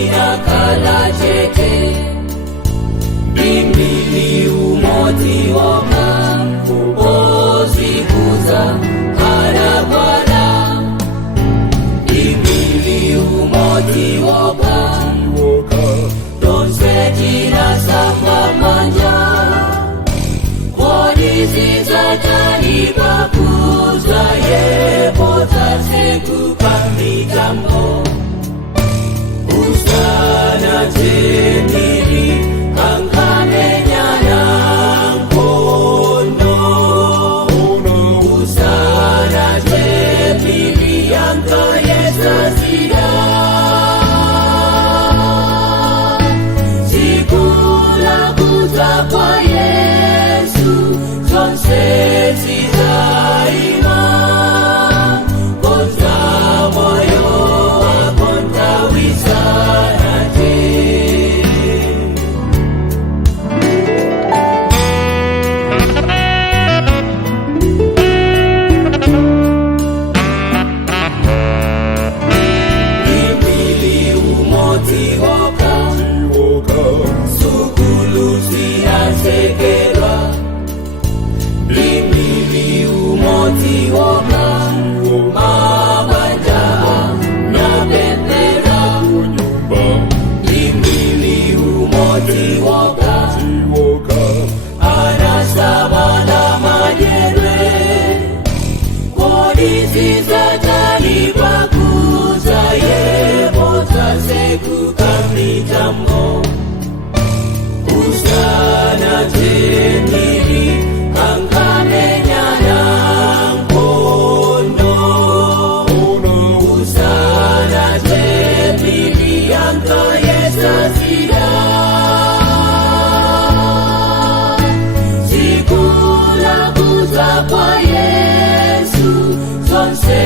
zinakala chete. Bimili umoti woka ozikuza harabara. Bimili umoti woka donse jina samba manja. Kwani zizatani bakuza yepota sekuka mitambo. Usana temiri kangamenyana mkono. Usana temiri yanka yesasida. Sikula kuza kwa Yesu zonse zizaima. Konza moyo wakonza wisana te. Bimili umoti woka sukulu zinasekelwa. Bimili umoti woka mabanja na bendera. Bimili umoti woka anasaba na majerwe. Polisi zatani bakuza yebota sekuka mitambo. Usana temiri kangamenyana mkono. Usana temiri yanka yesasida. Sikula kuza kwa Yesu zonse